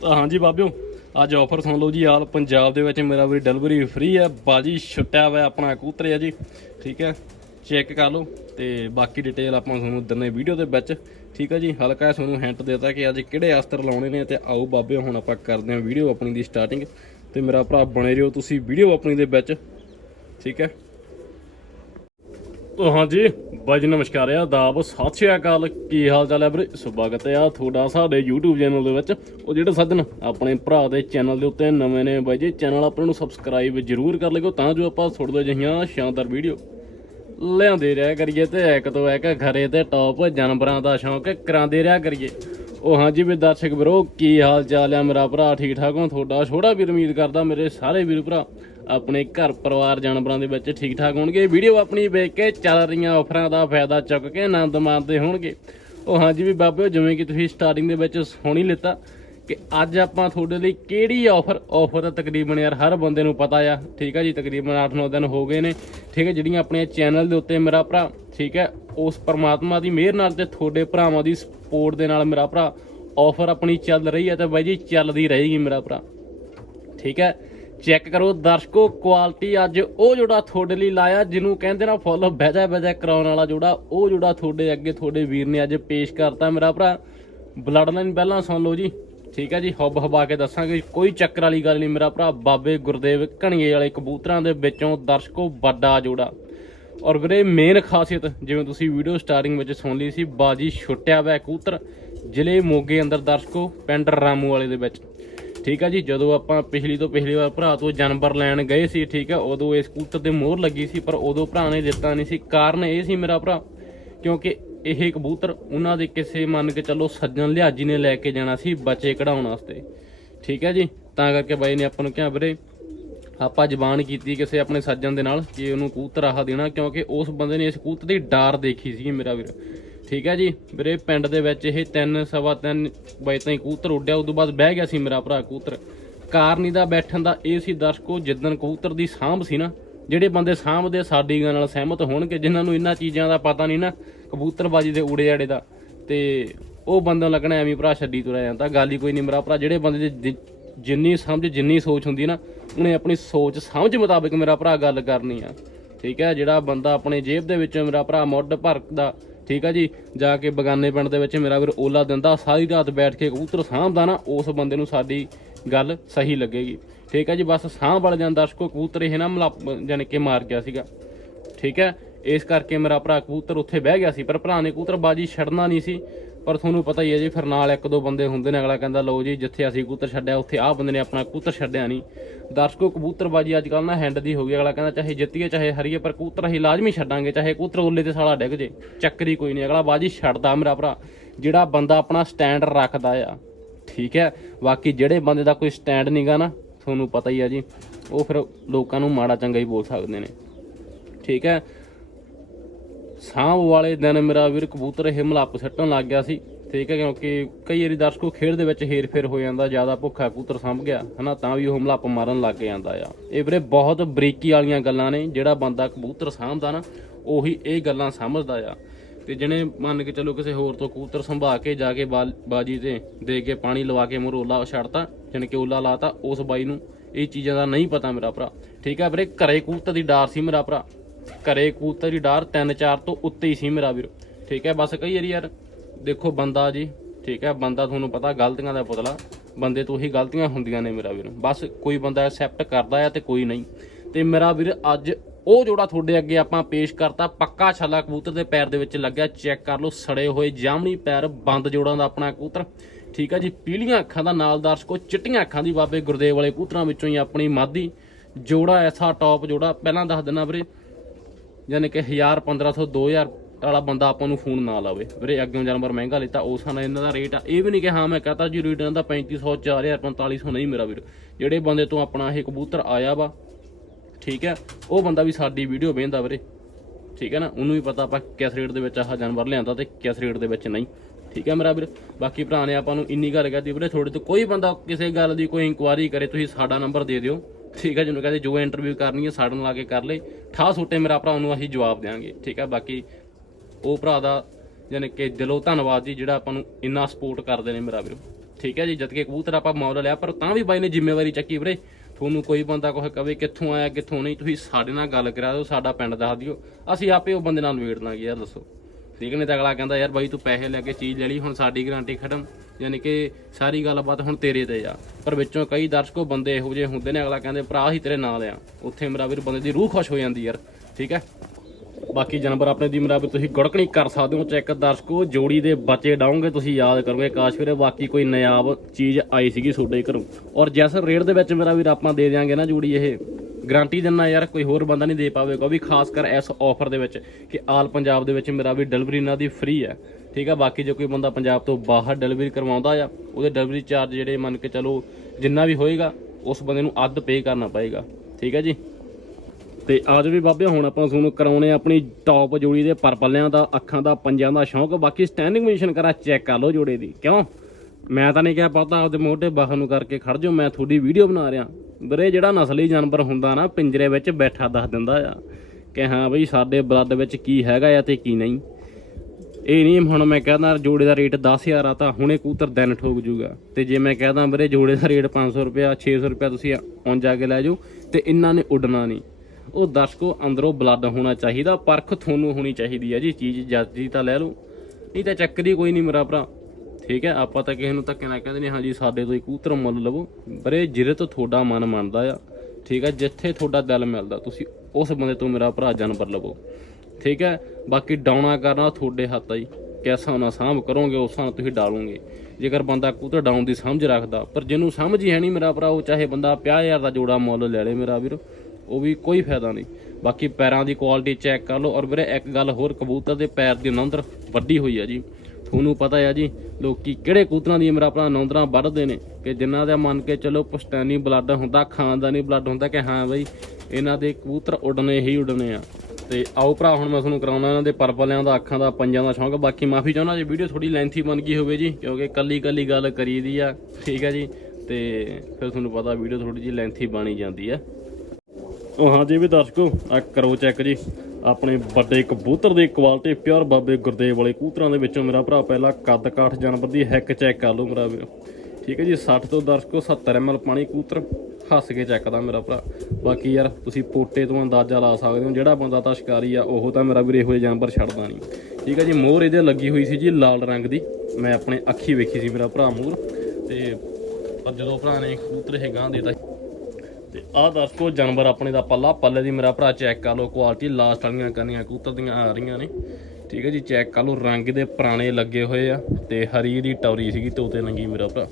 ਤਾਂ ਹਾਂਜੀ ਬਾਬਿਓ, ਅੱਜ ਆਫਰ ਸੁਣ ਲਓ ਜੀ ਆਲ ਪੰਜਾਬ ਦੇ ਵਿੱਚ ਮੇਰਾ ਵੀ ਡਿਲੀਵਰੀ ਫ੍ਰੀ ਹੈ। ਬਾਜੀ ਛੁੱਟਿਆ ਹੋਇਆ ਆਪਣਾ ਕਬੂਤਰ ਆ ਜੀ, ਠੀਕ ਹੈ? ਚੈੱਕ ਕਰ ਲਓ ਤੇ ਬਾਕੀ ਡਿਟੇਲ ਆਪਾਂ ਤੁਹਾਨੂੰ ਦਿੰਨੇ ਵੀਡੀਓ ਦੇ ਵਿੱਚ, ਠੀਕ ਹੈ ਜੀ? ਹਲਕਾ ਤੁਹਾਨੂੰ ਹਿੰਟ ਦੇਤਾ ਕਿ ਅੱਜ ਕਿਹੜੇ ਅਸਤਰ ਲਾਉਣੇ ਨੇ ਤੇ ਆਓ ਬਾਬੇ ਹੁਣ ਆਪਾਂ ਕਰਦੇ ਹਾਂ ਵੀਡੀਓ ਆਪਣੀ ਦੀ ਸਟਾਰਟਿੰਗ ਤੇ ਮੇਰਾ ਭਰਾ ਬਣੇ ਰਹੋ ਤੁਸੀਂ ਵੀਡੀਓ ਆਪਣੀ ਦੇ ਵਿੱਚ, ਠੀਕ ਹੈ? ਹਾਂਜੀ, ਬਾਈ ਜੀ ਨਮਸਕਾਰ ਆ ਦਾਬ ਸਤਿ ਸ਼੍ਰੀ ਅਕਾਲ। ਕੀ ਹਾਲ ਚਾਲ ਹੈ ਵੀਰੇ? ਸਵਾਗਤ ਆ ਤੁਹਾਡਾ ਸਾਡੇ YouTube ਚੈਨਲ ਦੇ ਵਿੱਚ। ਉਹ ਜਿਹੜੇ ਸੱਜਣ ਆਪਣੇ ਭਰਾ ਦੇ ਚੈਨਲ ਦੇ ਉੱਤੇ ਨਵੇਂ ਨੇ ਬਾਈ ਜੀ ਚੈਨਲ ਆਪਣੇ ਨੂੰ ਸਬਸਕ੍ਰਾਈਬ ਜ਼ਰੂਰ ਕਰ ਲਿਓ ਤਾਂ ਜੋ ਆਪਾਂ ਤੁਹਾਡੇ ਜਿਹੀਆਂ ਸ਼ਾਨਦਾਰ ਵੀਡੀਓ ਲਿਆਉਂਦੇ ਰਿਹਾ ਕਰੀਏ ਤੇ ਇੱਕ ਤੋਂ ਇੱਕ ਘਰੇ ਤੇ ਟੌਪ ਜਾਨਵਰਾਂ ਦਾ ਸ਼ੌਂਕ ਕਰਾਉਂਦੇ ਰਿਹਾ ਕਰੀਏ। ਉਹ ਹਾਂਜੀ ਵੀ ਦਰਸ਼ਕ ਵੀਰੋ, ਕੀ ਹਾਲ ਚਾਲ ਆ ਮੇਰਾ ਭਰਾ? ਠੀਕ ਠਾਕ ਹੋ? ਤੁਹਾਡਾ ਛੋੜਾ ਵੀਰ ਉਮੀਦ ਕਰਦਾ ਮੇਰੇ ਸਾਰੇ ਵੀਰ ਭਰਾ। ਆਪਣੇ ਘਰ ਪਰਿਵਾਰ ਜਾਨਵਰਾਂ ਦੇ ਵਿੱਚ ਠੀਕ ਠਾਕ ਹੋਣਗੇ। ਵੀਡੀਓ ਆਪਣੀ ਵੇਖ ਕੇ ਚੱਲ ਰਹੀਆਂ ਆਫਰਾਂ ਦਾ ਫਾਇਦਾ ਚੁੱਕ ਕੇ ਆਨੰਦ ਮਾਣਦੇ ਹੋਣਗੇ। ਉਹ ਹਾਂਜੀ ਵੀ ਬਾਬਿਓ, ਜਿਵੇਂ ਕਿ ਤੁਸੀਂ ਸਟਾਰਟਿੰਗ ਦੇ ਵਿੱਚ ਸੁਣੀ ਲਿੱਤਾ ਕਿ ਅੱਜ ਆਪਾਂ ਤੁਹਾਡੇ ਲਈ ਕਿਹੜੀ ਆਫਰ ਆਫਰ ਤਾਂ ਤਕਰੀਬਨ ਯਾਰ ਹਰ ਬੰਦੇ ਨੂੰ ਪਤਾ ਆ। ਠੀਕ ਹੈ ਜੀ, ਤਕਰੀਬਨ 8-9 ਦਿਨ ਹੋ ਗਏ ਨੇ। ਠੀਕ ਹੈ ਜਿਹੜੀਆਂ ਆਪਣੇ ਚੈਨਲ ਦੇ ਉੱਤੇ ਮੇਰਾ ਭਰਾ, ਠੀਕ ਹੈ ਉਸ ਪਰਮਾਤਮਾ ਦੀ ਮਿਹਰ ਨਾਲ ਤੇ ਤੁਹਾਡੇ ਭਰਾਵਾਂ ਦੀ ਸਪੋਰਟ ਦੇ ਨਾਲ ਮੇਰਾ ਭਰਾ ਆਫਰ ਆਪਣੀ ਚੱਲ ਰਹੀ ਹੈ ਤੇ ਬਾਈ ਜੀ, ਚੱਲਦੀ ਰਹੇਗੀ ਮੇਰਾ ਭਰਾ। ਠੀਕ ਹੈ ਚੈੱਕ ਕਰੋ ਦਰਸ਼ਕੋ ਕੁਆਲਿਟੀ ਅੱਜ ਉਹ ਜੋੜਾ ਤੁਹਾਡੇ ਲਈ ਲਾਇਆ ਜਿਹਨੂੰ ਕਹਿੰਦੇ ਨਾ ਫੁੱਲ ਬਹਿਜਾ ਬਹਿਜਾ ਕਰਾਉਣ ਵਾਲਾ ਜੋੜਾ। ਉਹ ਜੋੜਾ ਤੁਹਾਡੇ ਅੱਗੇ ਤੁਹਾਡੇ ਵੀਰ ਨੇ ਅੱਜ ਪੇਸ਼ ਕਰਤਾ ਮੇਰਾ ਭਰਾ। ਬਲੱਡ ਲਾਈਨ ਪਹਿਲਾਂ ਸੁਣ ਲਓ ਜੀ। ਠੀਕ ਹੈ ਜੀ, ਹੱਬ ਹਬਾ ਕੇ ਦੱਸਾਂਗੇ ਕੋਈ ਚੱਕਰ ਵਾਲੀ ਗੱਲ ਨਹੀਂ ਮੇਰਾ ਭਰਾ। ਬਾਬੇ ਗੁਰਦੇਵ ਘਣੀਏ ਵਾਲੇ ਕਬੂਤਰਾਂ ਦੇ ਵਿੱਚੋਂ ਦਰਸ਼ਕੋ ਵੱਡਾ ਜੋੜਾ। ਔਰ ਵੀਰੇ ਮੇਨ ਖਾਸੀਅਤ, ਜਿਵੇਂ ਤੁਸੀਂ ਵੀਡੀਓ ਸਟਾਰਟਿੰਗ ਵਿੱਚ ਸੁਣ ਲਈ ਸੀ, ਬਾਜੀ ਛੁੱਟਿਆ ਵੈ ਕਬੂਤਰ ਜ਼ਿਲ੍ਹੇ ਮੋਗੇ ਅੰਦਰ ਦਰਸ਼ਕੋ, ਪਿੰਡ ਰਾਮੂ ਵਾਲੇ ਦੇ ਵਿੱਚ। ਠੀਕ ਆ ਜੀ, ਜਦੋਂ ਆਪਾਂ ਪਿਛਲੀ ਤੋਂ ਪਿਛਲੀ ਵਾਰ ਭਰਾ ਤੋਂ ਜਾਨਵਰ ਲੈਣ ਗਏ ਸੀ, ਠੀਕ ਆ, ਉਦੋਂ ਇਸ ਕਬੂਤਰ ਤੇ ਮੋਹਰ ਲੱਗੀ ਸੀ, ਪਰ ਉਦੋਂ ਭਰਾ ਨੇ ਦਿੱਤਾ ਨਹੀਂ ਸੀ। ਕਾਰਨ ਇਹ ਸੀ ਮੇਰਾ ਭਰਾ, ਕਿਉਂਕਿ ਇਹ ਕਬੂਤਰ ਉਹਨਾਂ ਦੇ ਕਿਸੇ ਮੰਨ ਕੇ ਚੱਲੋ ਸੱਜਣ ਲਿਆਜੀ ਨੇ ਲੈ ਕੇ ਜਾਣਾ ਸੀ ਬੱਚੇ ਕਢਾਉਣ ਵਾਸਤੇ। ਠੀਕ ਹੈ ਜੀ, ਤਾਂ ਕਰਕੇ ਬਾਈ ਨੇ ਆਪਾਂ ਨੂੰ ਕਿਹਾ ਵੀਰੇ, ਆਪਾਂ ਜ਼ਬਾਨ ਕੀਤੀ ਕਿਸੇ ਆਪਣੇ ਸੱਜਣ ਦੇ ਨਾਲ ਕਿ ਉਹਨੂੰ ਕਬੂਤਰ ਆਹ ਦੇਣਾ, ਕਿਉਂਕਿ ਉਸ ਬੰਦੇ ਨੇ ਇਸ ਕਬੂਤਰ ਦੀ ਡਾਰ ਦੇਖੀ ਸੀ ਮੇਰਾ ਵੀਰ। ਠੀਕ ਹੈ ਜੀ। ਵੀਰੇ, ਪਿੰਡ ਦੇ ਵਿੱਚ ਇਹ 3 ਸਵਾ 3 ਵਜੇ ਤਾਈਂ ਕਬੂਤਰ ਉੱਡਿਆ, ਉਦੋਂ ਬਾਅਦ ਬਹਿ ਗਿਆ ਸੀ ਮੇਰਾ ਭਰਾ ਕਬੂਤਰ। ਕਾਰਨ ਇਹਦਾ ਬੈਠਣ ਦਾ ਇਹ ਸੀ ਦਰਸ਼ਕੋ, ਜਿੱਦਣ ਕਬੂਤਰ ਦੀ ਸਾਂਭ ਸੀ ਨਾ, ਜਿਹੜੇ ਬੰਦੇ ਸਾਂਭਦੇ ਸਾਡੀ ਗੱਲ ਨਾਲ ਸਹਿਮਤ ਹੋਣਗੇ, ਜਿਨ੍ਹਾਂ ਨੂੰ ਇਹਨਾਂ ਚੀਜ਼ਾਂ ਦਾ ਪਤਾ ਨਹੀਂ ਨਾ, ਕਬੂਤਰਬਾਜੀ ਦੇ ਊੜੇ ਆੜੇ ਦਾ, ਤੇ ਉਹ ਬੰਦਾ ਲੱਗਣਾ ਐਵੇਂ ਭਰਾ ਛੱਡੀ ਤੁਰਿਆ ਜਾਂਦਾ, ਗੱਲ ਹੀ ਕੋਈ ਨਹੀਂ ਮੇਰਾ ਭਰਾ, ਜਿਹੜੇ ਬੰਦੇ ਦੀ ਜਿ- ਜਿੰਨੀ ਸਮਝ, ਜਿੰਨੀ ਸੋਚ ਹੁੰਦੀ ਨਾ, ਉਹਨੇ ਆਪਣੀ ਸੋਚ ਸਮਝ ਮੁਤਾਬਿਕ ਮੇਰਾ ਭਰਾ ਗੱਲ ਕਰਨੀ ਆ। ਠੀਕ ਹੈ, ਜਿਹੜਾ ਬੰਦਾ ਆਪਣੇ ਜੇਬ ਦੇ ਵਿੱਚ ਮੇਰਾ ਭਰਾ ਮੁੱਢ ਭਰਦਾ ਠੀਕ ਆ ਜੀ, ਜਾ ਕੇ ਬਗਾਨੇ ਪਿੰਡ ਦੇ ਵਿੱਚ ਮੇਰਾ ਵੀਰ ਓਲਾ ਦਿੰਦਾ, ਸਾਰੀ ਰਾਤ ਬੈਠ ਕੇ ਕਬੂਤਰ ਸਾਂਭਦਾ ਨਾ, ਉਸ ਬੰਦੇ ਨੂੰ ਸਾਡੀ ਗੱਲ ਸਹੀ ਲੱਗੇਗੀ। ਠੀਕ ਆ ਜੀ, ਬਸ ਸਾਂਭ ਵਾਲੇ ਜਾਂਦਾ ਦਰਸ਼ਕੋ, ਕਬੂਤਰ ਇਹ ਨਾ ਮਲੱਪ, ਜਾਣੀ ਕਿ ਮਾਰ ਗਿਆ ਸੀਗਾ। ਠੀਕ ਹੈ ਇਸ ਕਰਕੇ ਮੇਰਾ ਭਰਾ ਕਬੂਤਰ ਉੱਥੇ ਬਹਿ ਗਿਆ ਸੀ, ਪਰ ਭਰਾ ਨੇ ਕਬੂਤਰ ਬਾਜੀ ਛੱਡਣਾ ਨਹੀਂ ਸੀ। ਪਰ ਤੁਹਾਨੂੰ ਪਤਾ ਹੀ ਹੈ ਜੀ, ਫਿਰ ਨਾਲ ਇੱਕ ਦੋ ਬੰਦੇ ਹੁੰਦੇ ਨੇ, ਅਗਲਾ ਕਹਿੰਦਾ, ਲਓ ਜੀ, ਜਿੱਥੇ ਅਸੀਂ ਕਬੂਤਰ ਛੱਡਿਆ, ਉੱਥੇ ਆਹ ਬੰਦੇ ਨੇ ਆਪਣਾ ਕਬੂਤਰ ਛੱਡਿਆ ਨਹੀਂ। ਦਰਸ਼ਕੋ, ਕਬੂਤਰਬਾਜੀ ਅੱਜ ਕੱਲ੍ਹ ਨਾ ਹੈਂਡ ਦੀ ਹੋ ਗਈ। ਅਗਲਾ ਕਹਿੰਦਾ, ਚਾਹੇ ਜਿੱਤੀਏ, ਚਾਹੇ ਹਰੀਏ, ਪਰ ਕਬੂਤਰ ਅਸੀਂ ਲਾਜ਼ਮੀ ਛੱਡਾਂਗੇ। ਚਾਹੇ ਕਬੂਤਰ ਉੱਲੇ ਤੇ ਸਾਲਾ ਡਿੱਗ ਜੇ, ਚੱਕਰੀ ਕੋਈ ਨਹੀਂ। ਅਗਲਾ ਬਾਜੀ ਛੱਡਦਾ ਮੇਰਾ ਭਰਾ। ਜਿਹੜਾ ਬੰਦਾ ਆਪਣਾ ਸਟੈਂਡ ਰੱਖਦਾ ਆ, ਠੀਕ ਹੈ? ਬਾਕੀ ਜਿਹੜੇ ਬੰਦੇ ਦਾ ਕੋਈ ਸਟੈਂਡ ਨਹੀਂਗਾ ਨਾ, ਤੁਹਾਨੂੰ ਪਤਾ ਹੀ ਆ ਜੀ, ਉਹ ਫਿਰ ਲੋਕਾਂ ਨੂੰ ਮਾੜਾ ਚੰਗਾ ਹੀ ਬੋਲ ਸਕਦੇ ਨੇ। ਠੀਕ ਹੈ? ਸਾਂਭ ਵਾਲੇ ਦਿਨ ਮੇਰਾ ਵੀਰ ਕਬੂਤਰ ਇਹ ਮਲੱਪ ਸੱਟਣ ਲੱਗ ਗਿਆ ਸੀ। ਠੀਕ ਹੈ, ਕਿਉਂਕਿ ਕਈ ਵਾਰੀ ਦਰਸ਼ਕੋ ਖੇਡ ਦੇ ਵਿੱਚ ਹੇਰ ਫੇਰ ਹੋ ਜਾਂਦਾ, ਜ਼ਿਆਦਾ ਭੁੱਖਾ ਕਬੂਤਰ ਸੰਭ ਗਿਆ, ਹਨਾ, ਤਾਂ ਵੀ ਉਹ ਮਲੱਪ ਮਾਰਨ ਲੱਗ ਜਾਂਦਾ ਆ। ਇਹ ਵੀਰੇ ਬਹੁਤ ਬਰੀਕੀ ਵਾਲੀਆਂ ਗੱਲਾਂ ਨੇ, ਜਿਹੜਾ ਬੰਦਾ ਕਬੂਤਰ ਸਾਂਭਦਾ ਨਾ, ਉਹੀ ਇਹ ਗੱਲਾਂ ਸਮਝਦਾ ਆ। ਤੇ ਜਿਹਨੇ ਮੰਨ ਕੇ ਚੱਲੋ ਕਿਸੇ ਹੋਰ ਤੋਂ ਕਬੂਤਰ ਸੰਭਾ ਕੇ ਜਾ ਕੇ ਬਾਲ- ਬਾਜੀ ਤੇ ਦੇ ਕੇ ਪਾਣੀ ਲਵਾ ਕੇ ਮੂਹਰੋਂ ਓਲਾ ਛੱਡਤਾ, ਜਾਣੀ ਕਿ ਓਲਾ ਲਾਤਾ, ਉਸ ਬਾਈ ਨੂੰ ਇਹ ਚੀਜ਼ਾਂ ਦਾ ਨਹੀਂ ਪਤਾ ਮੇਰਾ ਭਰਾ। ਠੀਕ ਹੈ ਵੀਰੇ, ਘਰੇ ਕਬੂਤਰ ਦੀ ਡਾਰ ਸੀ ਮੇਰਾ ਭਰਾ। ਘਰੇ ਕਬੂਤਰ ਦੀ ਡਾਰ 3-4 ਤੋਂ ਉੱਤੇ ਹੀ ਸੀ ਮੇਰਾ ਵੀਰ। ਠੀਕ ਹੈ, ਬਸ ਕਈ ਵਾਰੀ ਯਾਰ ਦੇਖੋ ਬੰਦਾ ਜੀ, ਠੀਕ ਹੈ, ਬੰਦਾ ਤੁਹਾਨੂੰ ਪਤਾ ਗਲਤੀਆਂ ਦਾ ਪੁਤਲਾ, ਬੰਦੇ ਤੋਂ ਹੀ ਗਲਤੀਆਂ ਹੁੰਦੀਆਂ ਨੇ ਮੇਰਾ ਵੀਰ। ਬਸ ਕੋਈ ਬੰਦਾ ਐਕਸੈਪਟ ਕਰਦਾ ਆ ਤੇ ਕੋਈ ਨਹੀਂ। ਤੇ ਮੇਰਾ ਵੀਰ ਅੱਜ ਉਹ ਜੋੜਾ ਤੁਹਾਡੇ ਅੱਗੇ ਆਪਾਂ ਪੇਸ਼ ਕਰਤਾ, ਪੱਕਾ ਛੱਲਾ ਕਬੂਤਰ ਦੇ ਪੈਰ ਦੇ ਵਿੱਚ ਲੱਗਿਆ, ਚੈੱਕ ਕਰ ਲਓ, ਸੜੇ ਹੋਏ ਜਾਮਣੀ ਪੈਰ ਬੰਦ ਜੋੜਾਂ ਦਾ ਆਪਣਾ ਕਬੂਤਰ। ਠੀਕ ਹੈ ਜੀ, ਪੀਲੀਆਂ ਅੱਖਾਂ ਦਾ ਨਾਲ ਦਰਸ਼ਕੋ, ਚਿੱਟੀਆਂ ਅੱਖਾਂ ਦੀ ਬਾਬੇ ਗੁਰਦੇਵ ਵਾਲੇ ਕਬੂਤਰਾਂ ਵਿੱਚੋਂ ਹੀ ਆਪਣੀ ਮਾਦੀ ਜੋੜਾ ਐਸਾ ਟੌਪ ਜੋੜਾ। ਪਹਿਲਾਂ ਦੱਸ ਦਿੰਦਾ ਵੀਰੇ ਯਾਨੀ ਕਿ 1000 1500 2000 ਵਾਲਾ ਬੰਦਾ ਆਪਾਂ ਨੂੰ ਫੋਨ ਨਾ ਲਾਵੇ। ਵੀਰੇ ਅੱਗੇ ਜਾਨਵਰ ਮਹਿੰਗਾ ਲਿੱਤਾ ਉਸ ਨਾਲ ਇਹਨਾਂ ਦਾ ਰੇਟ ਆ। ਇਹ ਵੀ ਨਹੀਂ ਕਿ ਹਾਂ, ਮੈਂ ਕਹਤਾ ਜੀ ਰੇਟ ਇਹਨਾਂ ਦਾ 3500 4000 4500 ਨਹੀਂ ਮੇਰਾ ਵੀਰ। ਜਿਹੜੇ ਬੰਦੇ ਤੋਂ ਆਪਣਾ ਇਹ ਕਬੂਤਰ ਆਇਆ ਵਾ, ਠੀਕ ਹੈ, ਉਹ ਬੰਦਾ ਵੀ ਸਾਡੀ ਵੀਡੀਓ ਵੇਖਦਾ ਵੀਰੇ। ਠੀਕ ਹੈ ਨਾ, ਉਹਨੂੰ ਵੀ ਪਤਾ ਆਪਾਂ ਕਿਸ ਰੇਟ ਦੇ ਵਿੱਚ ਆਹ ਜਾਨਵਰ ਲਿਆਂਦਾ ਤੇ ਕਿਸ ਰੇਟ ਦੇ ਵਿੱਚ ਨਹੀਂ। ਠੀਕ ਹੈ ਮੇਰਾ ਵੀਰ, ਬਾਕੀ ਭਰਾ ਨੇ ਆਪਾਂ ਨੂੰ ਇੰਨੀ ਗੱਲ ਕਹਤੀ ਵੀਰੇ ਥੋੜੇ ਤੋਂ ਕੋਈ ਬੰਦਾ ਕਿਸੇ ਗੱਲ ਦੀ ਕੋਈ ਇਨਕੁਆਇਰੀ ਕਰੇ, ਤੁਸੀਂ ਸਾਡਾ ਨੰਬਰ ਦੇ ਦਿਓ। ਠੀਕ ਹੈ ਜਿਹਨੂੰ ਕਹਿੰਦੇ ਜੋ ਇੰਟਰਵਿਊ ਕਰਨੀ ਹੈ ਸਾਡੇ ਨਾਲ ਆ ਕੇ ਕਰ ਲੈ ਠਾ ਸੋਟੇ ਮੇਰਾ ਭਰਾ, ਉਹਨੂੰ ਅਸੀਂ ਜਵਾਬ ਦੇਵਾਂਗੇ ਠੀਕ ਹੈ ਬਾਕੀ ਉਹ ਭਰਾ ਦਾ ਯਾਨੀ ਕਿ ਦਿਲੋਂ ਧੰਨਵਾਦ ਜੀ, ਜਿਹੜਾ ਆਪਾਂ ਨੂੰ ਇੰਨਾ ਸਪੋਰਟ ਕਰਦੇ ਨੇ ਮੇਰਾ ਵੀਰੋ। ਠੀਕ ਹੈ ਜੀ, ਜਦ ਕਿ ਕਬੂਤਰ ਆਪਾਂ ਮੁੱਲ ਲਿਆ, ਪਰ ਤਾਂ ਵੀ ਬਾਈ ਨੇ ਜ਼ਿੰਮੇਵਾਰੀ ਚੱਕੀ ਵੀਰੇ। ਤੁਹਾਨੂੰ ਕੋਈ ਬੰਦਾ ਕੋਈ ਕਵੇ ਕਿੱਥੋਂ ਆਇਆ, ਕਿੱਥੋਂ ਨਹੀਂ, ਤੁਸੀਂ ਸਾਡੇ ਨਾਲ ਗੱਲ ਕਰਾ ਦਿਓ, ਸਾਡਾ ਪਿੰਡ ਦੱਸ ਦਿਓ। ਅਸੀਂ ਆਪੇ ਉਹ ਬੰਦੇ ਨਾਲ ਨਿਬੇੜ ਲਾਂਗੇ, ਯਾਰ ਦੱਸੋ। ਠੀਕ ਨੇ ਤਾਂ ਅਗਲਾ ਕਹਿੰਦਾ, ਯਾਰ ਬਾਈ ਤੂੰ ਪੈਸੇ ਲੈ ਕੇ ਚੀਜ਼ ਲੈ ਲਈ, ਹੁਣ ਸਾਡੀ ਗਾਰੰਟੀ ਖਤਮ। ਯਾਨੀ ਕਿ ਸਾਰੀ ਗੱਲਬਾਤ ਹੁਣ ਤੇਰੇ ਤੇ ਆ। ਪਰ ਵਿੱਚੋਂ ਕਈ ਦਰਸ਼ਕੋ ਬੰਦੇ ਇਹੋ ਜਿਹੇ ਹੁੰਦੇ ਨੇ, ਅਗਲਾ ਕਹਿੰਦੇ, ਭਰਾ ਹੀ ਤੇਰੇ ਨਾਲ ਆ। ਉੱਥੇ ਮੇਰਾ ਵੀਰ ਬੰਦੇ ਦੀ ਰੂਹ ਖੁਸ਼ ਹੋ ਜਾਂਦੀ ਯਾਰ, ਠੀਕ ਹੈ? ਬਾਕੀ ਜਾਨਵਰ ਆਪਣੇ ਦੀ ਮੇਰਾ ਵੀ ਤੁਸੀਂ ਗੁੜਕਣੀ ਕਰ ਸਕਦੇ ਹੋ, ਚੈੱਕ ਦਰਸ਼ਕੋ, ਜੋੜੀ ਦੇ ਬੱਚੇ ਡਾਉਂਗੇ, ਤੁਸੀਂ ਯਾਦ ਕਰੋਗੇ ਕਾਸ਼ ਵੀਰੇ, ਬਾਕੀ ਕੋਈ ਨਿਆਬ ਚੀਜ਼ ਆਈ ਸੀਗੀ ਤੁਹਾਡੇ ਘਰੋਂ। ਔਰ ਜਿਸ ਰੇਟ ਦੇ ਵਿੱਚ ਮੇਰਾ ਵੀਰ ਆਪਾਂ ਦੇ ਦਿਆਂਗੇ ਨਾ ਜੋੜੀ ਇਹ। ਗਾਰੰਟੀ ਦਿੰਨਾ ਯਾਰ, ਕੋਈ ਹੋਰ ਬੰਦਾ ਨਹੀਂ ਦੇ ਪਾਵੇਗਾ। ਵੀ ਖਾਸ ਕਰ ਇਸ ਆਫਰ ਦੇ ਵਿੱਚ ਕਿ ਆਲ ਪੰਜਾਬ ਦੇ ਵਿੱਚ ਮੇਰਾ ਵੀ ਡਿਲੀਵਰੀ ਇਹਨਾਂ ਦੀ ਫ੍ਰੀ ਹੈ। ਠੀਕ ਆ, ਬਾਕੀ ਜੇ ਕੋਈ ਬੰਦਾ ਪੰਜਾਬ ਤੋਂ ਬਾਹਰ ਡਿਲੀਵਰੀ ਕਰਵਾਉਂਦਾ ਆ, ਉਹਦੇ ਡਿਲੀਵਰੀ ਚਾਰਜ ਜਿਹੜੇ ਮੰਨ ਕੇ ਚਲੋ ਜਿੰਨਾ ਵੀ ਹੋਏਗਾ, ਉਸ ਬੰਦੇ ਨੂੰ ਅੱਧ ਪੇ ਕਰਨਾ ਪਏਗਾ। ਠੀਕ ਹੈ ਜੀ? ਤੇ ਅੱਜ ਵੀ ਬਾਬੇ, ਹੁਣ ਆਪਾਂ ਤੁਹਾਨੂੰ ਕਰਾਉਣੇ ਆ ਆਪਣੀ ਟੌਪ ਜੋੜੀ ਦੇ ਪਰਪਲਿਆਂ ਦਾ, ਅੱਖਾਂ ਦਾ, ਪੰਜਾਂ ਦਾ ਸ਼ੌਂਕ। ਬਾਕੀ ਸਟੈਂਡਿੰਗ ਪੋਜੀਸ਼ਨ ਕਰਾ ਚੈੱਕ ਕਰ ਲਓ ਜੋੜੇ ਦੀ। ਕਿਉਂ? ਮੈਂ ਤਾਂ ਨਹੀਂ ਕਿਹਾ ਪਤਾ ਆਪਦੇ ਮੋਢੇ ਬਾਹਰ ਨੂੰ ਕਰਕੇ ਖੜ ਜਾਓ, ਮੈਂ ਤੁਹਾਡੀ ਵੀਡੀਓ ਬਣਾ ਰਿਹਾ। ਵੀਰੇ, ਜਿਹੜਾ ਨਸਲੀ ਜਾਨਵਰ ਹੁੰਦਾ ਨਾ, ਪਿੰਜਰੇ ਵਿੱਚ ਬੈਠਾ ਦੱਸ ਦਿੰਦਾ ਆ ਕਿ ਹਾਂ ਬਈ ਸਾਡੇ ਬਲੱਡ ਵਿੱਚ ਕੀ ਹੈਗਾ ਆ ਤੇ ਕੀ ਨਹੀਂ। ਇਹ ਨਹੀਂ, ਹੁਣ ਮੈਂ ਕਹਿੰਦਾ ਜੋੜੇ ਦਾ ਰੇਟ 10000 ਆ ਤਾਂ ਹੁਣੇ ਕੂਤਰ ਦਿਨ ਠੋਕ ਜੂਗਾ। ਤੇ ਜੇ ਮੈਂ ਕਹਦਾ ਵੀਰੇ, ਜੋੜੇ ਦਾ ਰੇਟ 500 ਰੁਪਿਆ 600 ਰੁਪਿਆ ਤੁਸੀਂ ਆਉਂ ਜਾ ਕੇ ਲੈ ਜਾਓ, ਤੇ ਇਹਨਾਂ ਨੇ ਉੱਡਣਾ ਨਹੀਂ। ਉਹ ਦਰਸ਼ਕੋ, ਅੰਦਰੋਂ ਬਲੱਡ ਹੋਣਾ ਚਾਹੀਦਾ, ਪਰਖ ਤੁਹਾਨੂੰ ਹੋਣੀ ਚਾਹੀਦੀ ਹੈ ਜੀ, ਚੀਜ਼ ਜੱਜੀ ਤਾਂ ਲੈ ਲਓ। ਨਹੀਂ ਤਾਂ ਚੱਕਦੀ ਕੋਈ ਨਹੀਂ ਮੇਰਾ ਭਰਾ। ਠੀਕ ਹੈ? ਆਪਾਂ ਤਾਂ ਕਿਸੇ ਨੂੰ ਧੱਕੇ ਨਾਲ ਕਹਿੰਦੇ ਨਹੀਂ ਹਾਂਜੀ, ਸਾਡੇ ਤੋਂ ਹੀ ਕੂਤਰ ਮੁੱਲ ਲਵੋ। ਬਰੇ ਜਿਹਦੇ ਤੋਂ ਤੁਹਾਡਾ ਮਨ ਮੰਨਦਾ ਆ, ਠੀਕ ਹੈ? ਜਿੱਥੇ ਤੁਹਾਡਾ ਦਿਲ ਮਿਲਦਾ, ਤੁਸੀਂ ਉਸ ਬੰਦੇ ਤੋਂ ਮੇਰਾ ਭਰਾ ਜਾਨਵਰ ਲਵੋ। ਠੀਕ ਹੈ? ਬਾਕੀ ਡਾਉਣਾ ਕਰਨਾ ਤੁਹਾਡੇ ਹੱਥ ਆ ਜੀ ਕਿਸਾ ਉਹਨਾਂ ਸਾਂਭ ਕਰੋਗੇ, ਉਸ ਨਾਲ ਤੁਸੀਂ ਡਾਲੋਗੇ। ਜੇਕਰ ਬੰਦਾ ਕੂਤਰ ਡਾਉਣ ਦੀ ਸਮਝ ਰੱਖਦਾ, ਪਰ ਜਿਹਨੂੰ ਸਮਝ ਹੀ ਹੈ ਨਹੀਂ ਮੇਰਾ ਭਰਾ, ਉਹ ਚਾਹੇ ਬੰਦਾ 50000 ਦਾ ਜੋੜਾ ਮੁੱਲ ਲੈ ਲੇ ਮੇਰਾ ਵੀਰ, ਉਹ ਵੀ ਕੋਈ ਫਾਇਦਾ ਨਹੀਂ। ਬਾਕੀ ਪੈਰਾਂ ਦੀ ਕੁਆਲਿਟੀ ਚੈੱਕ ਕਰ ਲਓ। ਔਰ ਵੀਰੇ, ਇੱਕ ਗੱਲ ਹੋਰ, ਕਬੂਤਰ ਦੇ ਪੈਰ ਦੀ ਨੰਦਰ ਵੱਡੀ ਹੋਈ ਆ ਜੀ। ਤੁਹਾਨੂੰ ਪਤਾ ਆ ਜੀ, ਲੋਕੀ ਕਿਹੜੇ ਕੂਤਰਾਂ ਦੀ ਮੇਰਾ ਭਰਾ ਨੌਂਦਰਾਂ ਵੱਢਦੇ ਨੇ ਕਿ ਜਿਨ੍ਹਾਂ ਦਾ ਮੰਨ ਕੇ ਚਲੋ ਪੁਸ਼ਤੈਨੀ ਬਲੱਡ ਹੁੰਦਾ, ਖਾਨਦਾਨੀ ਬਲੱਡ ਹੁੰਦਾ ਕਿ ਹਾਂ ਬਈ ਇਹਨਾਂ ਦੇ ਕਬੂਤਰ ਉੱਡਣੇ ਹੀ ਉੱਡਣੇ ਆ। ਤੇ ਆਓ ਭਰਾ, ਹੁਣ ਮੈਂ ਤੁਹਾਨੂੰ ਕਰਾਉਣਾ ਇਹਨਾਂ ਦੇ ਪਰਪਲਿਆਂ ਦਾ, ਅੱਖਾਂ ਦਾ, ਪੰਜਾਂ ਦਾ ਸ਼ੌਂਕ। ਬਾਕੀ ਮਾਫੀ ਚਾਹੁੰਦਾ ਜੇ ਵੀਡੀਓ ਥੋੜੀ ਲੈਂਥੀ ਬਣ ਗਈ ਹੋਵੇ ਜੀ, ਕਿਉਂਕਿ ਕੱਲੀ ਕੱਲੀ ਗੱਲ ਕਰੀ ਦੀ ਆ, ਠੀਕ ਆ ਜੀ। ਤੇ ਫਿਰ ਤੁਹਾਨੂੰ ਪਤਾ ਵੀਡੀਓ ਥੋੜੀ ਜੀ ਲੈਂਥੀ ਬਣੀ ਜਾਂਦੀ ਆ। ਉਹ ਹਾਂ ਜੀ ਵੀ ਦਰਸ਼ਕੋ ਆ ਕਰੋ ਚੈੱਕ ਜੀ। ਆਪਣੇ ਵੱਡੇ ਕਬੂਤਰ ਦੀ ਕੁਆਲਿਟੀ ਪਿਓਰ ਬਾਬੇ ਗੁਰਦੇਵ ਵਾਲੇ ਕਬੂਤਰਾਂ ਦੇ ਵਿੱਚੋਂ ਮੇਰਾ ਭਰਾ ਪਹਿਲਾ ਕੱਦ ਕਾਠ ਜਾਨਵਰ ਦੀ ਹੈਕ ਚੈੱਕ ਕਰ ਲਓ ਮੇਰਾ ਵੀਰ। ਠੀਕ ਹੈ ਜੀ 60 ਤੋਂ ਦਰਸ਼ਕੋ 70 ml ਪਾਣੀ ਕਬੂਤਰ ਹੱਸ ਕੇ ਚੱਕਦਾ ਮੇਰਾ ਭਰਾ। ਬਾਕੀ ਯਾਰ, ਤੁਸੀਂ ਪੋਟੇ ਤੋਂ ਅੰਦਾਜ਼ਾ ਲਾ ਸਕਦੇ ਹੋ, ਜਿਹੜਾ ਬੰਦਾ ਤਾਂ ਸ਼ਿਕਾਰੀ ਆ, ਉਹ ਤਾਂ ਮੇਰਾ ਵੀਰ ਇਹੋ ਜਿਹੇ ਜਾਨਵਰ ਛੱਡਦਾ ਨਹੀਂ। ਠੀਕ ਹੈ ਜੀ ਮੋਹਰ ਇਹਦੇ ਲੱਗੀ ਹੋਈ ਸੀ ਜੀ ਲਾਲ ਰੰਗ ਦੀ। ਮੈਂ ਆਪਣੇ ਅੱਖੀ ਵੇਖੀ ਸੀ ਮੇਰਾ ਭਰਾ ਮੋਹਰ ਤੇ ਪਰ ਜਦੋਂ ਭਰਾ ਨੇ ਕਬੂਤਰ ਇਹ ਗਾਂ ਦੇਤਾ ਤੇ ਆਹ ਦਰਸ਼ਕੋ ਜਾਨਵਰ ਆਪਣੇ ਦਾ ਪੱਲਾ, ਪੱਲੇ ਦੀ ਮੇਰਾ ਭਰਾ ਚੈੱਕ ਕਰ ਲਓ ਕੁਆਲਿਟੀ ਲਾਸਟ ਵਾਲੀਆਂ ਕਰਨੀਆਂ ਕਬੂਤਰ ਦੀਆਂ ਆ ਰਹੀਆਂ ਨੇ। ਠੀਕ ਹੈ ਜੀ ਚੈੱਕ ਕਰ ਲਓ, ਰੰਗ ਦੇ ਪੁਰਾਣੇ ਲੱਗੇ ਹੋਏ ਆ ਤੇ ਹਰੀ ਦੀ ਟੌਰੀ ਸੀਗੀ ਤੋਤੇ ਨੰਗੀ ਮੇਰਾ ਭਰਾ।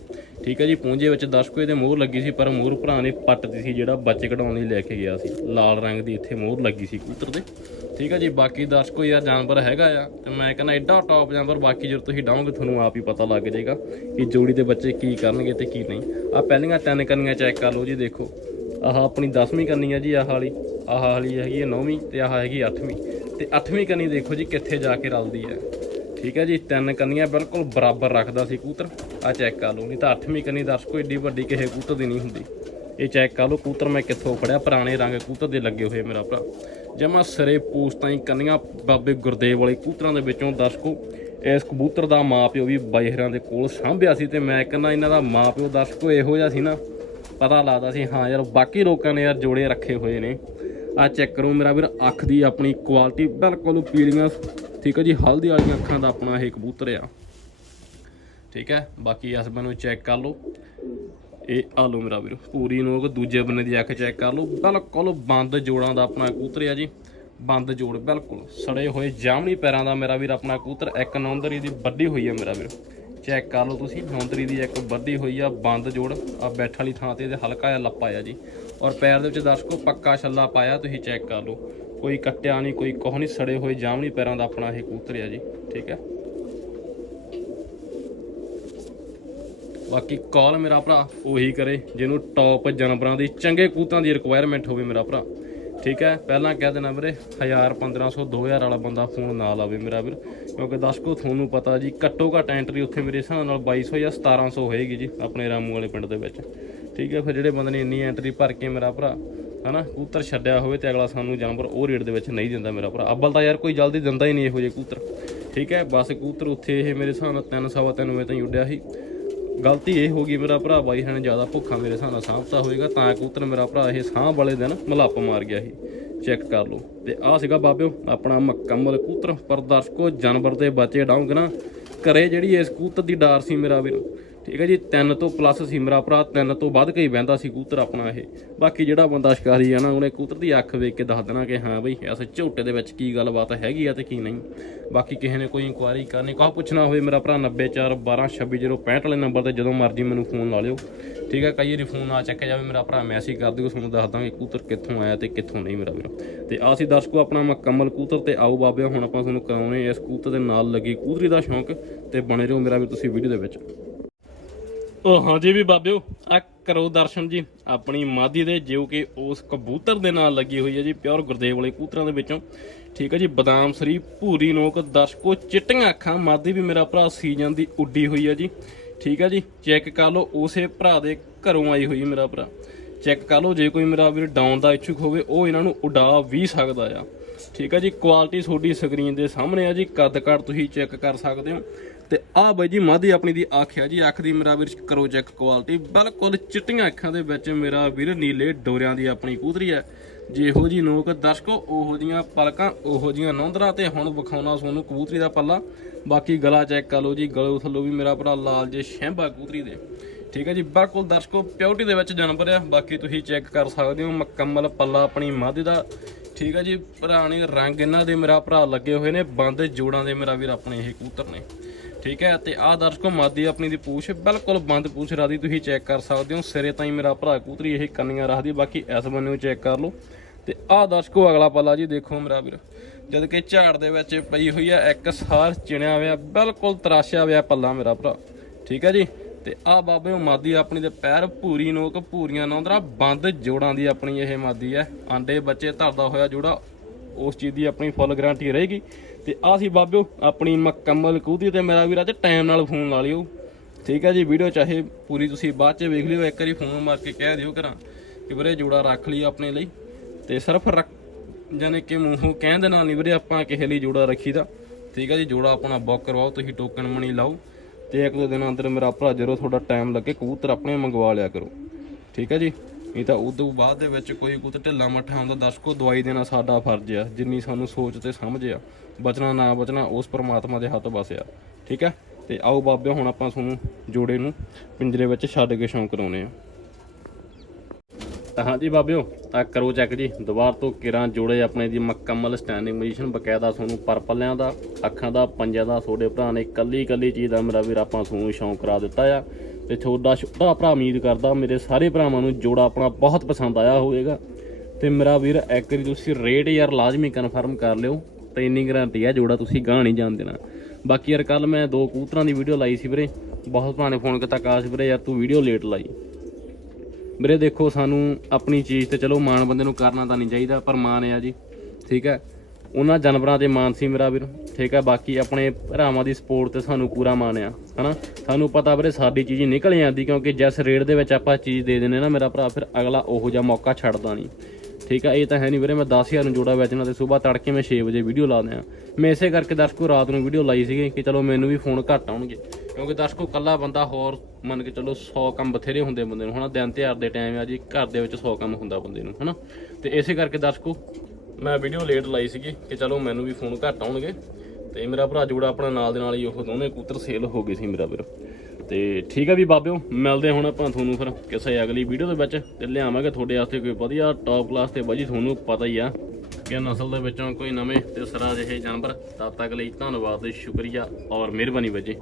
ਠੀਕ ਹੈ ਜੀ, ਪੂੰਜੇ ਵਿੱਚ ਦਰਸ਼ਕੋ ਇਹਦੇ ਮੋਹਰ ਲੱਗੀ ਸੀ, ਪਰ ਮੋਹਰ ਭਰਾ ਨੇ ਪੱਟਦੀ ਸੀ ਜਿਹੜਾ ਬੱਚੇ ਕਢਾਉਣ ਲਈ ਲੈ ਕੇ ਗਿਆ ਸੀ। ਲਾਲ ਰੰਗ ਦੀ ਇੱਥੇ ਮੋਹਰ ਲੱਗੀ ਸੀ ਕਬੂਤਰ ਦੇ। ਠੀਕ ਹੈ ਜੀ, ਬਾਕੀ ਦਰਸ਼ਕੋ ਯਾਰ ਜਾਨਵਰ ਹੈਗਾ ਆ ਤੇ ਮੈਂ ਕਹਿੰਦਾ ਐਡਾ ਟੌਪ ਜਾਨਵਰ, ਬਾਕੀ ਜਦੋਂ ਤੁਸੀਂ ਡਾਉਂਗੇ ਤੁਹਾਨੂੰ ਆਪ ਹੀ ਪਤਾ ਲੱਗ ਜਾਏਗਾ ਕਿ ਜੋੜੀ ਦੇ ਬੱਚੇ ਕੀ ਕਰਨਗੇ ਤੇ ਕੀ ਨਹੀਂ। ਆ ਪਹਿਲੀਆਂ ਤਿੰਨ ਕੰਨੀਆਂ ਚੈੱਕ ਕਰ ਲਓ ਜੀ, ਦੇਖੋ। ਆਹ ਆਪਣੀ 10ਵੀਂ ਕਰਨੀ ਆ ਜੀ, ਆਹ ਵਾਲੀ ਆਹ ਵਾਲੀ ਹੈਗੀ ਹੈ 9ਵੀਂ ਤੇ ਆਹ ਹੈਗੀ 8ਵੀਂ ਤੇ 8ਵੀਂ ਕਰਨੀ ਦੇਖੋ ਜੀ ਕਿੱਥੇ ਜਾ ਕੇ ਰਲਦੀ ਹੈ ਠੀਕ ਹੈ ਜੀ, ਤਿੰਨ ਕੰਨੀਆਂ ਬਿਲਕੁਲ ਬਰਾਬਰ ਰੱਖਦਾ ਸੀ ਕੂਤਰ ਆ ਚੈੱਕ ਕਰ ਲਓ। ਨਹੀਂ ਤਾਂ 8ਵੀਂ ਕੰਨੀ ਦਰਸ਼ਕੋ, ਏਡੀ ਵੱਡੀ ਕਿਸੇ ਕਬੂਤਰ ਦੀ ਨਹੀਂ ਹੁੰਦੀ। ਇਹ ਚੈੱਕ ਕਰ ਲਓ ਕੂਤਰ ਮੈਂ ਕਿੱਥੋਂ ਫੜਿਆ, ਪੁਰਾਣੇ ਰੰਗ ਕੂਤਰ ਦੇ ਲੱਗੇ ਹੋਏ ਮੇਰਾ ਭਰਾ। ਜਮਾ ਸਰੇ ਪੂਸ ਹੀ ਕੰਨੀਆਂ ਬਾਬੇ ਗੁਰਦੇਵ ਵਾਲੇ ਕੂਤਰਾਂ ਦੇ ਵਿੱਚੋਂ ਦਰਸ਼ਕੋ, ਇਸ ਕਬੂਤਰ ਦਾ ਮਾਪਿਓ ਵੀ ਬਾਈਹਰਾਂ ਦੇ ਕੋਲ ਸਾਂਭਿਆ ਸੀ ਤੇ ਮੈਂ ਕਹਿੰਦਾ ਇਹਨਾਂ ਦਾ ਮਾਪਿਓ ਦਰਸ਼ਕੋ ਇਹੋ ਜਿਹਾ ਸੀ ਨਾ ਪਤਾ ਲੱਗਦਾ ਸੀ, ਹਾਂ ਯਾਰ, ਬਾਕੀ ਲੋਕਾਂ ਨੇ ਯਾਰ ਜੋੜੇ ਰੱਖੇ ਹੋਏ ਨੇ। ਆ ਚੈੱਕ ਕਰੋ ਮੇਰਾ ਵੀਰ, ਅੱਖ ਦੀ ਆਪਣੀ ਕੁਆਲਿਟੀ ਬਿਲਕੁਲ ਪੀਲੀਆਂ, ਠੀਕ ਹੈ ਜੀ, ਹਲਦੀ ਵਾਲੀਆਂ ਅੱਖਾਂ ਦਾ ਆਪਣਾ ਇਹ ਕਬੂਤਰ ਆ। ਠੀਕ ਹੈ, ਬਾਕੀ ਇਸ ਨੂੰ ਚੈੱਕ ਕਰ ਲਓ। ਇਹ ਆ ਲਓ ਮੇਰਾ ਵੀਰ, ਪੂਰੀ ਨੋਕ ਦੂਜੇ ਬੰਨੇ ਦੀ ਅੱਖ ਚੈੱਕ ਕਰ ਲਓ। ਬਿਲਕੁਲ ਬੰਦ ਜੋੜਾਂ ਦਾ ਆਪਣਾ ਕਬੂਤਰ ਆ ਜੀ। ਬੰਦ ਜੋੜ, ਬਿਲਕੁਲ ਸੜੇ ਹੋਏ ਜਾਮਣੀ ਪੈਰਾਂ ਦਾ ਮੇਰਾ ਵੀਰ ਆਪਣਾ ਕਬੂਤਰ, ਇੱਕ ਨੌਂਦਰੀ ਦੀ ਵੱਡੀ ਹੋਈ ਹੈ ਮੇਰਾ ਵੀਰ। ਚੈੱਕ ਕਰ ਲਓ ਤੁਸੀਂ। ਨੌਂਦਰੀ ਦੀ ਇੱਕ ਵੱਡੀ ਹੋਈ ਆ ਬੰਦ ਜੋੜ। ਆ ਬੈਠਣ ਵਾਲੀ ਥਾਂ ਤੇ ਇਹਦੇ ਹਲਕਾ ਜਿਹਾ ਲੱਪਾ ਆ ਜੀ। ਔਰ ਪੈਰ ਦੇ ਵਿੱਚ ਦਰਸ਼ਕੋ, ਪੱਕਾ ਛੱਲਾ ਪਾਇਆ, ਤੁਸੀਂ ਚੈੱਕ ਕਰ ਲਓ। ਕੋਈ ਕੱਟਿਆ ਨਹੀਂ, ਕੋਈ ਕੋਹ ਨਹੀਂ, ਸੜੇ ਹੋਏ ਜਾਮਣੀ ਪੈਰਾਂ ਦਾ ਆਪਣਾ ਇਹ ਕਬੂਤਰ ਆ ਜੀ। ਠੀਕ ਹੈ? ਬਾਕੀ ਕਾਲ ਮੇਰਾ ਭਰਾ ਉਹੀ ਕਰੇ, ਜਿਹਨੂੰ ਟੌਪ ਜਾਨਵਰਾਂ ਦੀ ਚੰਗੇ ਕੂਤਾਂ ਦੀ ਰਿਕੁਆਇਰਮੈਂਟ ਹੋਵੇ ਮੇਰਾ ਭਰਾ। ਠੀਕ ਹੈ? ਪਹਿਲਾਂ ਕਹਿ ਦੇਣਾ ਵੀਰੇ 1000 1500 2000 ਵਾਲਾ ਬੰਦਾ ਫੋਨ ਨਾ ਲਾਵੇ ਮੇਰਾ ਵੀਰ। ਕਿਉਂਕਿ ਦਰਸ਼ਕੋ, ਤੁਹਾਨੂੰ ਪਤਾ ਜੀ, ਘੱਟੋ ਘੱਟ ਐਂਟਰੀ ਉੱਥੇ ਮੇਰੇ ਹਿਸਾਬ ਨਾਲ 2200 ਜਾਂ 1700 ਹੋਏਗੀ ਜੀ, ਆਪਣੇ ਰਾਮੂ ਵਾਲੇ ਪਿੰਡ ਦੇ ਵਿੱਚ। ਠੀਕ ਹੈ? ਫਿਰ ਜਿਹੜੇ ਬੰਦੇ ਨੇ ਇੰਨੀ ਐਂਟਰੀ ਭਰ ਕੇ ਮੇਰਾ ਭਰਾ, ਹਨਾ? ਕੂਤਰ ਛੱਡਿਆ ਹੋਵੇ ਤੇ ਅਗਲਾ ਸਾਨੂੰ ਜਾਨਵਰ ਉਹ ਰੇਟ ਦੇ ਵਿੱਚ ਨਹੀਂ ਦਿੰਦਾ ਮੇਰਾ ਭਰਾ। ਅੱਬਲ ਤਾਂ ਯਾਰ ਕੋਈ ਜਲਦੀ ਦਿੰਦਾ ਹੀ ਨਹੀਂ ਇਹੋ ਜਿਹੇ ਕੂਤਰ ਠੀਕ ਹੈ? ਬਸ ਕੂਤਰ ਉੱਥੇ ਇਹ ਮੇਰੇ ਹਿਸਾਬ ਨਾਲ 3 ਸਵਾ 3 ਵਜੇ ਤਾਈਂ ਉੱਡਿਆ ਸੀ। ਗਲਤੀ ਇਹ ਹੋ ਗਈ ਮੇਰਾ ਭਰਾ ਬਾਈ ਹਨ ਜ਼ਿਆਦਾ ਭੁੱਖਾ ਮੇਰੇ ਹਿਸਾਬ ਨਾਲ ਸਾਂਭਤਾ ਹੋਏਗਾ, ਤਾਂ ਕਬੂਤਰ ਮੇਰਾ ਭਰਾ ਇਹ ਸਾਂਭ ਵਾਲੇ ਦਿਨ ਮਲਾਪ ਮਾਰ ਗਿਆ ਸੀ। ਚੈੱਕ ਕਰ ਲਓ। ਤੇ ਆਹ ਸੀਗਾ ਬਾਬਿਓ, ਆਪਣਾ ਮੁਕੰਮਲ ਕਬੂਤਰ, ਪਰ ਦਰਸ਼ਕੋ, ਜਾਨਵਰ ਦੇ ਬੱਚੇ ਡਾਉਂਗੇ ਨਾ ਘਰੇ ਜਿਹੜੀ ਇਸ ਕਬੂਤਰ ਦੀ ਡਾਰ ਸੀ ਮੇਰਾ ਵੀਰ ਠੀਕ ਹੈ ਜੀ, ਤਿੰਨ ਤੋਂ ਪਲੱਸ ਸੀ ਮੇਰਾ ਭਰਾ, ਤਿੰਨ ਤੋਂ ਵੱਧ ਕੇ ਹੀ ਬਹਿੰਦਾ ਸੀ ਕਬੂਤਰ ਆਪਣਾ ਇਹ। ਬਾਕੀ ਜਿਹੜਾ ਬੰਦਾ ਸ਼ਿਕਾਰੀ ਆ ਨਾ, ਉਹਨੇ ਕਬੂਤਰ ਦੀ ਅੱਖ ਵੇਖ ਕੇ ਦੱਸ ਦੇਣਾ ਕਿ ਹਾਂ ਬਈ, ਇਸ ਝੋਟੇ ਦੇ ਵਿੱਚ ਕੀ ਗੱਲਬਾਤ ਹੈਗੀ ਆ ਤੇ ਕੀ ਨਹੀਂ। ਬਾਕੀ ਕਿਸੇ ਨੇ ਕੋਈ ਇਨਕੁਆਇਰੀ ਕਰਨੀ ਕੋਈ ਪੁੱਛਣਾ ਹੋਵੇ ਮੇਰਾ ਭਰਾ 9412266065 ਵਾਲੇ ਨੰਬਰ ਤੇ ਜਦੋਂ ਮਰਜ਼ੀ ਮੈਨੂੰ ਫੋਨ ਲਾ ਲਿਓ। ਠੀਕ ਹੈ, ਕਈ ਵਾਰੀ ਫੋਨ ਨਾ ਚੱਕਿਆ ਜਾਵੇ, ਮੇਰਾ ਭਰਾ ਮੈਸੇਜ ਕਰ ਦਿਓ ਤੁਹਾਨੂੰ ਦੱਸ ਦਾਂਗੇ ਕਬੂਤਰ ਕਿੱਥੋਂ ਆਇਆ ਤੇ ਕਿੱਥੋਂ ਨਹੀਂ ਮੇਰਾ ਵੀਰ। ਤੇ ਆਹ ਸੀ ਦਰਸ਼ਕੋ ਆਪਣਾ ਮੁਕੰਮਲ ਕਬੂਤਰ ਤੇ ਆਓ ਬਾਬੇ ਹੁਣ ਆਪਾਂ ਤੁਹਾਨੂੰ ਕਰਾਉਣੇ ਇਸ ਕਬੂਤਰ ਦੇ ਨਾਲ ਲੱਗੀ ਕਬੂਤਰੀ ਦਾ ਸ਼ੌਂਕ ਤੇ ਬਣੇ ਰਹੋ ਮੇਰਾ ਵੀ ਤੁਸੀਂ ਵੀਡੀਓ ਦੇ ਵਿੱਚ। ਉਹ ਹਾਂਜੀ ਵੀ ਬਾਬਿਓ ਆ ਕਰੋ ਦਰਸ਼ਨ ਜੀ। ਆਪਣੀ ਮਾਦੀ ਦੇ, ਜੋ ਕਿ ਉਸ ਕਬੂਤਰ ਦੇ ਨਾਲ ਲੱਗੀ ਹੋਈ ਹੈ ਜੀ, ਪਿਓਰ ਗੁਰਦੇਵ ਵਾਲੇ ਕਬੂਤਰਾਂ ਦੇ ਵਿੱਚੋਂ। ਠੀਕ ਹੈ ਜੀ, ਬਦਾਮ ਸਰੀ, ਭੂਰੀ ਨੋਕ, ਦਰਸ਼ਕੋ, ਚਿੱਟੀਆਂ ਅੱਖਾਂ, ਮਾਦੀ ਵੀ ਮੇਰਾ ਭਰਾ ਸੀਜ਼ਨ ਦੀ ਉੱਡੀ ਹੋਈ ਹੈ ਜੀ। ਠੀਕ ਹੈ ਜੀ, ਚੈੱਕ ਕਰ ਲਓ, ਉਸੇ ਭਰਾ ਦੇ ਘਰੋਂ ਆਈ ਹੋਈ ਮੇਰਾ ਭਰਾ। ਚੈੱਕ ਕਰ ਲਓ, ਜੇ ਕੋਈ ਮੇਰਾ ਵੀਰ ਡਾਊਨ ਦਾ ਇੱਛੁਕ ਹੋਵੇ, ਉਹ ਇਹਨਾਂ ਨੂੰ ਉਡਾ ਵੀ ਸਕਦਾ ਆ। ਠੀਕ ਹੈ ਜੀ ਕੁਆਲਿਟੀ ਤੁਹਾਡੀ ਸਕਰੀਨ ਦੇ ਸਾਹਮਣੇ ਆ ਜੀ, ਕੱਦ ਕੱਟ ਤੁਸੀਂ ਚੈੱਕ ਕਰ ਸਕਦੇ ਹੋ। ਤੇ ਆਹ ਬਾਈ ਜੀ ਮਾਦੀ ਆਪਣੀ ਦੀ ਅੱਖ ਆ ਜੀ, ਅੱਖ ਦੀ ਮੇਰਾ ਵੀਰ ਕਰੋ ਚੈੱਕ ਕੁਆਲਿਟੀ ਬਿਲਕੁਲ ਚਿੱਟੀਆਂ ਅੱਖਾਂ ਦੇ ਵਿੱਚ ਮੇਰਾ ਵੀਰ ਨੀਲੇ ਡੋਰਿਆਂ ਦੀ ਆਪਣੀ ਕੂਤਰੀ ਹੈ। ਜਿਹੋ ਜੀ ਨੋਕ ਦਰਸ਼ਕੋ, ਉਹੋ ਜੀਆਂ ਪਲਕਾਂ, ਉਹੋ ਜੀਆਂ ਨੌਂਦਰਾ ਤੇ ਹੁਣ ਵਿਖਾਉਣਾ ਤੁਹਾਨੂੰ ਕਬੂਤਰੀ ਦਾ ਪੱਲਾ। ਬਾਕੀ ਗਲਾ ਚੈੱਕ ਕਰ ਲਓ ਜੀ, ਗਲੇ ਥੱਲੋਂ ਵੀ ਮੇਰਾ ਭਰਾ ਲਾਲ ਜੇ ਸ਼ਹਿਬਾ ਕਬੂਤਰੀ ਦੇ। ਠੀਕ ਹੈ ਜੀ, ਬਿਲਕੁਲ ਦਰਸ਼ਕੋ ਪਿਓਰਟੀ ਦੇ ਵਿੱਚ ਜਾਨਵਰ ਆ। ਬਾਕੀ ਤੁਸੀਂ ਚੈੱਕ ਕਰ ਸਕਦੇ ਹੋ, ਮੁਕੰਮਲ ਪੱਲਾ ਆਪਣੀ ਮੱਧ ਦਾ। ਠੀਕ ਹੈ ਜੀ, ਪੁਰਾਣੇ ਰੰਗ ਇਹਨਾਂ ਦੇ ਮੇਰਾ ਭਰਾ ਲੱਗੇ ਹੋਏ ਨੇ, ਬੰਦ ਜੋੜਾਂ ਦੇ ਮੇਰਾ ਵੀਰ ਆਪਣੇ ਇਹ ਕਬੂਤਰ ਨੇ। ਠੀਕ ਹੈ? ਤੇ ਆਹ ਦਰਸ਼ਕੋ ਮਾਦੀ ਆਪਣੀ ਦੀ ਪੂਛ ਬਿਲਕੁਲ ਬੰਦ ਪੂਛ ਰਾਦੀ ਤੁਸੀਂ ਚੈੱਕ ਕਰ ਸਕਦੇ ਹੋ। ਸਿਰੇ ਤਾਈਂ ਮੇਰਾ ਭਰਾ ਕਬੂਤਰੀ ਇਹ ਕੰਨੀਆਂ ਰੱਖਦੀ ਬਾਕੀ ਇਸ ਬੰਨੇ ਚੈੱਕ ਕਰ ਲਓ। ਤੇ ਆਹ ਦਰਸ਼ਕੋ ਅਗਲਾ ਪੱਲਾ ਜੀ, ਦੇਖੋ ਮੇਰਾ ਵੀਰ। ਜਦ ਕਿ ਝਾੜ ਦੇ ਵਿੱਚ ਪਈ ਹੋਈ ਹੈ, ਇੱਕ ਸਾਰ ਚਿਣਿਆ ਹੋਇਆ, ਬਿਲਕੁਲ ਤਰਾਸ਼ਿਆ ਹੋਇਆ ਪੱਲਾ ਮੇਰਾ ਭਰਾ। ਠੀਕ ਹੈ ਜੀ? ਤੇ ਆ ਬਾਬੇ ਮਾਦੀ ਆਪਣੀ ਦੇ ਪੈਰ ਭੂਰੀ ਨੋਕ ਭੂਰੀਆਂ ਨੌਂਦਰਾ, ਬੰਦ ਜੋੜਾਂ ਦੀ ਆਪਣੀ ਇਹ ਮਾਦੀ ਹੈ। ਆਂਡੇ ਬੱਚੇ ਧਰਦਾ ਹੋਇਆ ਜੋੜਾ, ਉਸ ਚੀਜ਼ ਦੀ ਆਪਣੀ ਫੁੱਲ ਗਾਰੰਟੀ ਰਹੇਗੀ। ਤੇ ਆ ਸੀ ਬਾਬਿਓ ਆਪਣੀ ਮੁਕੰਮਲ ਕੂਦੀ ਤੇ ਮੇਰਾ ਵੀਰ ਅੱਜ ਟਾਈਮ ਨਾਲ ਫੋਨ ਲਾ ਲਿਓ। ਠੀਕ ਹੈ ਜੀ ਵੀਡੀਓ ਚਾਹੇ ਪੂਰੀ ਤੁਸੀਂ ਬਾਅਦ ਚ ਵੇਖ ਲਿਓ, ਇੱਕ ਵਾਰੀ ਫੋਨ ਮਾਰ ਕੇ ਕਹਿ ਦਿਓ ਘਰਾਂ ਕਿ ਵੀਰੇ ਜੋੜਾ ਰੱਖ ਲਈ ਆਪਣੇ ਲਈ। ਤੇ ਸਿਰਫ ਰੱਖ ਜਾਨੇ ਕਿ ਮੂੰਹੋਂ ਕਹਿਣ ਦੇ ਨਾਲ ਨਹੀਂ ਵੀਰੇ ਆਪਾਂ ਕਿਸੇ ਲਈ ਜੋੜਾ ਰੱਖੀਦਾ। ਠੀਕ ਹੈ ਜੀ, ਜੋੜਾ ਆਪਣਾ ਬੁੱਕ ਕਰਵਾਓ, ਤੁਸੀਂ ਟੋਕਨ ਮਨੀ ਲਾਓ। ਤੇ ਇੱਕ ਦੋ ਦਿਨ ਅੰਦਰ ਮੇਰਾ ਭਰਾ ਜਦੋਂ ਤੁਹਾਡਾ ਟਾਈਮ ਲੱਗੇ, ਕਬੂਤਰ ਆਪਣੇ ਮੰਗਵਾ ਲਿਆ ਕਰੋ। ਠੀਕ ਹੈ ਜੀ, ਨਹੀਂ ਤਾਂ ਉਦੋਂ ਬਾਅਦ ਦੇ ਵਿੱਚ ਕੋਈ ਕਬੂਤਰ ਢਿੱਲਾ ਮੱਠਾ ਹੁੰਦਾ ਦਰਸ਼ਕੋ ਦਵਾਈ ਦੇਣਾ ਸਾਡਾ ਫਰਜ਼ ਆ, ਜਿੰਨੀ ਸਾਨੂੰ ਸੋਚ ਤੇ ਸਮਝ ਆ। ਬਚਣਾ ਨਾ ਬਚਣਾ ਉਸ ਪਰਮਾਤਮਾ ਦੇ ਹੱਥ ਵਸਿਆ। ਠੀਕ ਹੈ? ਤੇ ਆਓ ਬਾਬਿਓ, ਹੁਣ ਆਪਾਂ ਤੁਹਾਨੂੰ ਜੋੜੇ ਨੂੰ ਪਿੰਜਰੇ ਵਿੱਚ ਛੱਡ ਕੇ ਸ਼ੌਂਕ ਕਰਾਉਨੇ ਆ ਤਾਂ ਹਾਂਜੀ ਬਾਬਿਓ, ਤਾਂ ਕਰੋ ਚੈੱਕ ਜੀ। ਦੁਬਾਰ ਤੋਂ ਕਿਰਾਂ ਜੋੜੇ ਆਪਣੇ ਦੀ ਮੁਕੰਮਲ ਸਟੈਂਡਿੰਗ ਪੋਜੀਸ਼ਨ ਬਕਾਇਦਾ ਤੁਹਾਨੂੰ ਪਰ ਪੱਲਿਆਂ ਦਾ, ਅੱਖਾਂ ਦਾ, ਪੰਜਾਂ ਦਾ, ਤੁਹਾਡੇ ਭਰਾ ਨੇ ਕੱਲੀ ਕੱਲੀ ਚੀਜ਼ ਦਾ ਮੇਰਾ ਵੀਰ ਆਪਾਂ ਤੁਹਾਨੂੰ ਸ਼ੌਂਕ ਕਰਾ ਦਿੱਤਾ ਆ। ਤੇ ਤੁਹਾਡਾ ਛੋਟਾ ਭਰਾ ਉਮੀਦ ਕਰਦਾ ਮੇਰੇ ਸਾਰੇ ਭਰਾਵਾਂ ਨੂੰ ਜੋੜਾ ਆਪਣਾ ਬਹੁਤ ਪਸੰਦ ਆਇਆ ਹੋਵੇਗਾ। ਤੇ ਮੇਰਾ ਵੀਰ ਇੱਕ ਵਾਰੀ ਤੁਸੀਂ ਰੇਟ ਯਾਰ ਲਾਜ਼ਮੀ ਕਨਫਰਮ ਕਰ ਲਿਓ। ਤੇ ਇੰਨੀ ਗਾਰੰਟੀ ਆ, ਜੋੜਾ ਤੁਸੀਂ ਗਾਹ ਨਹੀਂ ਜਾਣ ਦੇਣਾ। ਬਾਕੀ ਯਾਰ ਕੱਲ ਮੈਂ ਦੋ ਕਬੂਤਰਾਂ ਦੀ ਵੀਡੀਓ ਲਾਈ ਸੀ ਵੀਰੇ। ਬਹੁਤ ਭਰਾ ਨੇ ਫੋਨ ਕੀਤਾ ਕਾਸ਼ ਵੀਰੇ, ਯਾਰ ਤੂੰ ਵੀਡੀਓ ਲੇਟ ਲਾਈ। ਵੀਰੇ ਦੇਖੋ, ਸਾਨੂੰ ਆਪਣੀ ਚੀਜ਼ ਤੇ ਚਲੋ ਮਾਣ ਬੰਦੇ ਨੂੰ ਕਰਨਾ ਤਾਂ ਨਹੀਂ ਚਾਹੀਦਾ, ਪਰ ਮਾਣ ਆ ਜੀ, ਠੀਕ ਹੈ? ਉਹਨਾਂ ਜਾਨਵਰਾਂ ਤੇ ਮਾਣ ਸੀ ਮੇਰਾ ਵੀਰ, ਠੀਕ ਹੈ? ਬਾਕੀ ਆਪਣੇ ਭਰਾਵਾਂ ਦੀ ਸਪੋਰਟ ਤੇ ਸਾਨੂੰ ਪੂਰਾ ਮਾਣ ਆ, ਹਨਾ? ਸਾਨੂੰ ਪਤਾ ਵੀਰੇ, ਸਾਡੀ ਚੀਜ਼ ਨਿਕਲ ਜਾਂਦੀ ਕਿਉਂਕਿ ਜਿਸ ਰੇਟ ਦੇ ਵਿੱਚ ਆਪਾਂ ਚੀਜ਼ ਦੇ ਦਿੰਦੇ ਨਾ ਮੇਰਾ ਭਰਾ, ਫਿਰ ਅਗਲਾ ਉਹੋ ਜਿਹਾ ਮੌਕਾ ਛੱਡਦਾ ਨਹੀਂ। ਠੀਕ ਆ, ਇਹ ਤਾਂ ਹੈ ਨਹੀਂ ਵੀਰੇ, ਮੈਂ 10000 ਨੂੰ ਜੋੜਾ ਵੇਚਣਾ ਤੇ ਸਵੇਰ ਤੜਕੇ ਮੈਂ 6 ਵਜੇ ਵੀਡੀਓ ਲਾ ਦਿਆਂ। ਮੈਂ ਇਸੇ ਕਰਕੇ ਦਰਸ਼ਕੋ ਰਾਤ ਨੂੰ ਵੀਡੀਓ ਲਾਈ ਸੀਗੀ ਕਿ ਚਲੋ ਮੈਨੂੰ ਵੀ ਫੋਨ ਘੱਟ ਆਉਣਗੇ। ਕਿਉਂਕਿ ਦਰਸ਼ਕੋ ਕੱਲਾ ਬੰਦਾ ਹੋਰ ਮੰਨ ਕੇ ਚਲੋ 100 ਕੰਮ ਬਥੇਰੇ ਹੁੰਦੇ ਬੰਦੇ ਨੂੰ, ਹਨਾ? ਦਿਨ ਤਿਉਹਾਰ ਦੇ ਟਾਈਮ ਆ ਜੀ, ਘਰ ਦੇ ਵਿੱਚ 100 ਕੰਮ ਹੁੰਦਾ ਬੰਦੇ ਨੂੰ, ਹਨਾ? ਤੇ ਇਸੇ ਕਰਕੇ ਦਰਸ਼ਕੋ ਮੈਂ ਵੀਡੀਓ ਲੇਟ ਲਾਈ ਸੀਗੀ ਕਿ ਚਲੋ ਮੈਨੂੰ ਵੀ ਫੋਨ ਘੱਟ ਆਉਣਗੇ। ਤੇ ਮੇਰਾ ਭਰਾ ਜੋੜਾ ਆਪਣਾ ਨਾਲ ਦੇ ਨਾਲ ਹੀ ਉਹ ਦੋਨੇ ਕੂਤਰ ਸੇਲ ਹੋ ਗਏ ਸੀ ਮੇਰਾ ਵੀਰ। ਤੇ ਠੀਕ ਆ ਵੀ ਬਾਬਿਓ, ਮਿਲਦੇ ਹੁਣ ਆਪਾਂ ਤੁਹਾਨੂੰ ਫਿਰ ਕਿਸੇ ਅਗਲੀ ਵੀਡੀਓ ਦੇ ਵਿੱਚ ਤੇ ਲਿਆਵਾਂਗੇ ਤੁਹਾਡੇ ਵਾਸਤੇ ਕੋਈ ਵਧੀਆ ਟੌਪ ਕਲਾਸ ਤੇ ਬਾਜੀ, ਤੁਹਾਨੂੰ ਪਤਾ ਹੀ ਆ ਕਿ ਨਸਲ ਦੇ ਵਿੱਚੋਂ ਕੋਈ ਨਵੇਂ ਤੇ ਸਰਾ ਜਿਹੇ ਜਾਨਵਰ ਤਦ ਤੱਕ ਲਈ ਧੰਨਵਾਦ ਤੇ ਸ਼ੁਕਰੀਆ ਔਰ ਮਿਹਰਬਾਨੀ ਬਾਜੀ।